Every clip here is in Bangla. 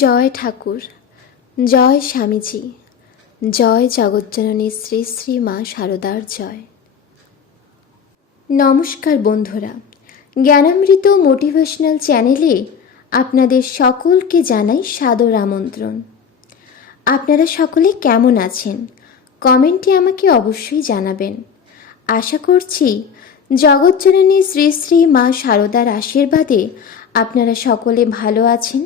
জয় ঠাকুর, জয় স্বামীজি, জয় জগজ্জননী শ্রী শ্রী মা শারদার জয়। নমস্কার বন্ধুরা, জ্ঞানামৃত মোটিভেশনাল চ্যানেলে আপনাদের সকলকে জানাই সাদর আমন্ত্রণ। আপনারা সকলে কেমন আছেন কমেন্টে আমাকে অবশ্যই জানাবেন। আশা করছি জগজ্জননী শ্রী শ্রী মা শারদার আশীর্বাদে আপনারা সকলে ভালো আছেন,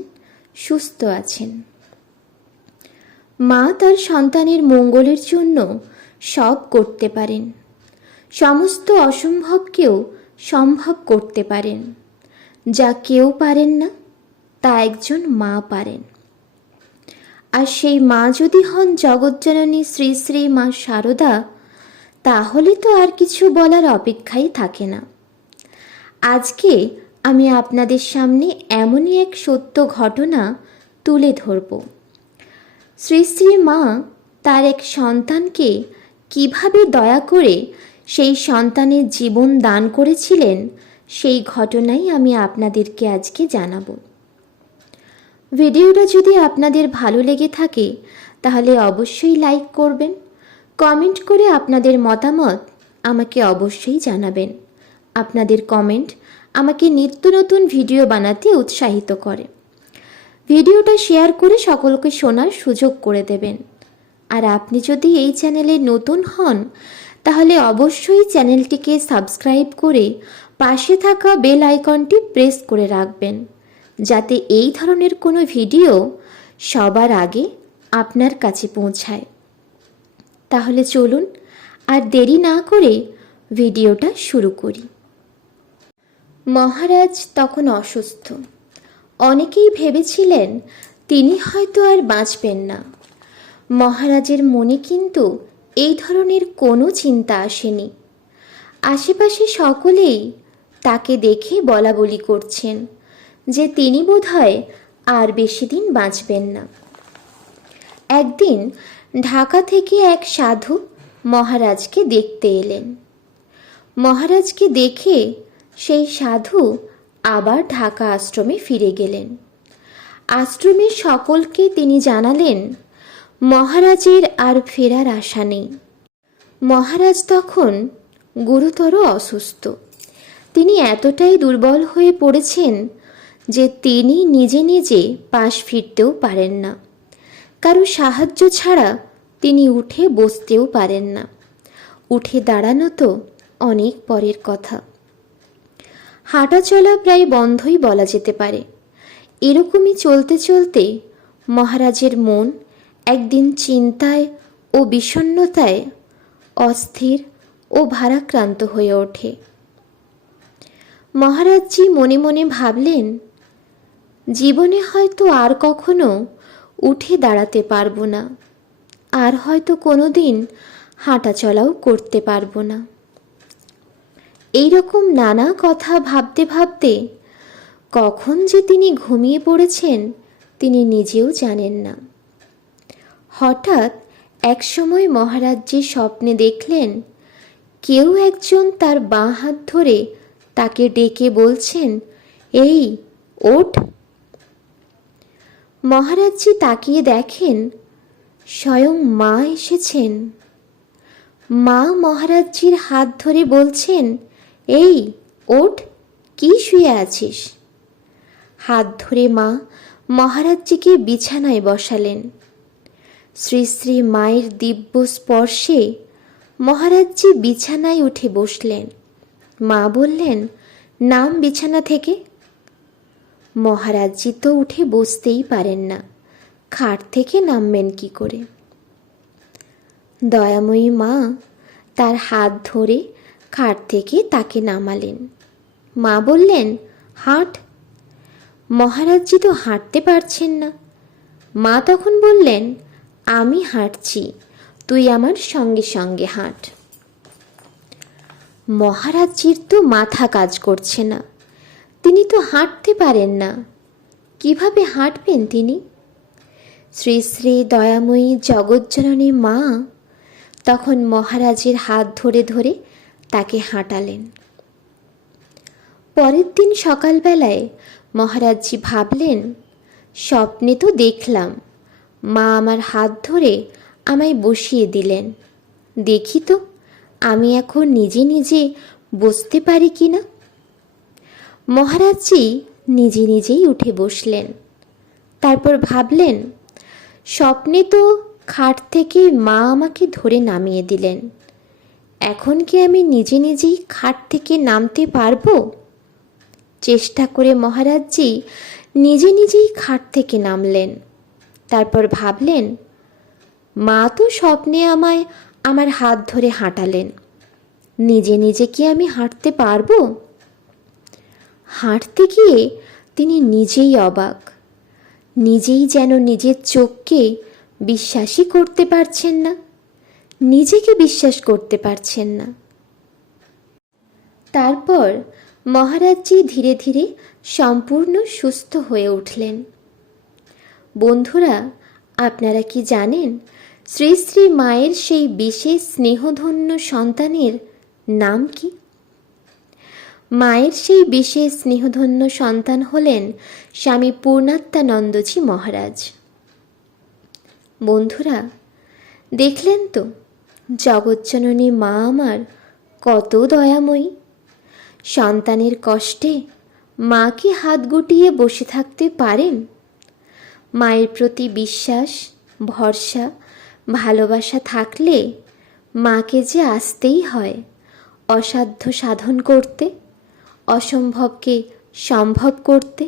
সুস্থ আছেন। মা তার সন্তানের মঙ্গলের জন্য সব করতে পারেন, সমস্ত অসম্ভবকেও সম্ভব করতে পারেন। যা কেউ পারেন না তা একজন মা পারেন। আর সেই মা যদি হন জগজ্জননী শ্রী শ্রী মা শারদা, তাহলে তো আর কিছু বলার অপেক্ষাই থাকে না। আজকে আমি আপনাদের সামনে এমনই এক সত্য ঘটনা তুলে ধরব। শ্রী শ্রী মা তার এক সন্তানকে কিভাবে দয়া করে সেই সন্তানের জীবন দান করেছিলেন, সেই ঘটনাই আমি আপনাদেরকে আজকে জানাবো। ভিডিওটা যদি আপনাদের ভালো লেগে থাকে তাহলে অবশ্যই লাইক করবেন, কমেন্ট করে আপনাদের মতামত আমাকে অবশ্যই জানাবেন। আপনাদের কমেন্ট আমাকে নিত্য নতুন ভিডিও বানাতে উৎসাহিত করে। ভিডিওটা শেয়ার করে সকলকে শোনার সুযোগ করে দেবেন। আর আপনি যদি এই চ্যানেলে নতুন হন তাহলে অবশ্যই চ্যানেলটিকে সাবস্ক্রাইব করে পাশে থাকা বেল আইকনটি প্রেস করে রাখবেন, যাতে এই ধরনের কোনো ভিডিও সবার আগে আপনার কাছে পৌঁছায়। তাহলে চলুন আর দেরি না করে ভিডিওটা শুরু করি। মহারাজ তখন অসুস্থ। অনেকেই ভেবেছিলেন তিনি হয়তো আর বাঁচবেন না। মহারাজের মনে কিন্তু এই ধরনের কোনো চিন্তা আসেনি। আশেপাশে সকলেই তাকে দেখে বলা বলি করছেন যে তিনি বোধহয় আর বেশি দিন বাঁচবেন না। একদিন ঢাকা থেকে এক সাধু মহারাজকে দেখতে এলেন। মহারাজকে দেখে সেই সাধু আবার ঢাকা আশ্রমে ফিরে গেলেন। আশ্রমের সকলকে তিনি জানালেন মহারাজের আর ফেরার আশা নেই। মহারাজ তখন গুরুতর অসুস্থ। তিনি এতটাই দুর্বল হয়ে পড়েছেন যে তিনি নিজে নিজে পাশ ফিরতেও পারেন না। কারো সাহায্য ছাড়া তিনি উঠে বসতেও পারেন না। উঠে দাঁড়ানো তো অনেক পরের কথা। হাঁটা চলা প্রায় বন্ধই বলা যেতে পারে। এরকমই চলতে চলতে মহারাজের মন একদিন চিন্তায় ও বিষণ্ণতায় অস্থির ও ভারাক্রান্ত হয়ে ওঠে। মহারাজজি মনে মনে ভাবলেন, জীবনে হয়তো আর কখনো উঠে দাঁড়াতে পারবো না, আর হয়তো কোনো দিন হাঁটা চলাও করতে পারবো না। এইরকম নানা কথা ভাবতে ভাবতে কখন যে তিনি ঘুমিয়ে পড়েছেন তিনি নিজেও জানেন না। হঠাৎ এক সময় মহারাজজি স্বপ্নে দেখলেন কেউ একজন তার বাঁ হাত ধরে তাকে ডেকে বলছেন, এই ওঠ। মহারাজজি তাকিয়ে দেখেন স্বয়ং মা এসেছেন। মা মহারাজজির হাত ধরে বলছেন, এই ওঠ, কি শুয়ে আছিস? হাত ধরে মা মহারাজজিকে বিছানায় বসালেন। শ্রী শ্রী মায়ের দিব্য স্পর্শে মহারাজজি বিছানায় উঠে বসলেন। মা বললেন, নাম বিছানা থেকে। মহারাজজি তো উঠে বসতেই পারেন না, খাট থেকে নামবেন কি করে? দয়াময়ী মা তার হাত ধরে খাট থেকে তাকে নামালেন। মা বললেন, হাঁট। মহারাজজি তো হাঁটতে পারছেন না। মা তখন বললেন, আমি হাঁটছি, তুই আমার সঙ্গে সঙ্গে হাঁট। মহারাজজির তো মাথা কাজ করছে না। তিনি তো হাঁটতে পারেন না, কিভাবে হাঁটবেন তিনি? শ্রী শ্রী দয়াময়ী জগজ্জননী মা তখন মহারাজের হাত ধরে ধরে তাকে হাঁটালেন। পরের দিন সকালবেলায় মহারাজজি ভাবলেন স্বপ্নে তো দেখলাম মা আমার হাত ধরে আমায় বসিয়ে দিলেন। দেখি তো আমি এখন নিজে নিজে বসতে পারি কি না। মহারাজজি নিজে নিজেই উঠে বসলেন। তারপর ভাবলেন, স্বপ্নে তো খাট থেকে মা আমাকে ধরে নামিয়ে দিলেন, এখন কি আমি নিজে নিজেই খাট থেকে নামতে পারবো? চেষ্টা করে মহারাজজি নিজে নিজেই খাট থেকে নামলেন। তারপর ভাবলেন, মা তো স্বপ্নে আমায় আমার হাত ধরে হাঁটালেন, নিজে নিজে কি আমি হাঁটতে পারবো? হাঁটতে গিয়ে তিনি নিজেই অবাক, নিজেই যেন নিজের চোখকে বিশ্বাসই করতে পারছেন না, নিজেকে বিশ্বাস করতে পারছেন না। তারপর মহারাজজি ধীরে ধীরে সম্পূর্ণ সুস্থ হয়ে উঠলেন। বন্ধুরা, আপনারা কি জানেন শ্রী শ্রী মায়ের সেই বিশেষ স্নেহধন্য সন্তানের নাম কি? মায়ের সেই বিশেষ স্নেহধন্য সন্তান হলেন স্বামী পূর্ণাত্মানন্দজি মহারাজ। বন্ধুরা, দেখলেন তো জগজ্জননী মা আমার কত দয়াময়ী। সন্তানের কষ্টে মা কি হাত গুটিয়ে বসে থাকতে পারেন? মায়ের প্রতি বিশ্বাস, ভরসা, ভালোবাসা থাকলে মাকে যে আসতেই হয় অসাধ্য সাধন করতে, অসম্ভবকে সম্ভব করতে।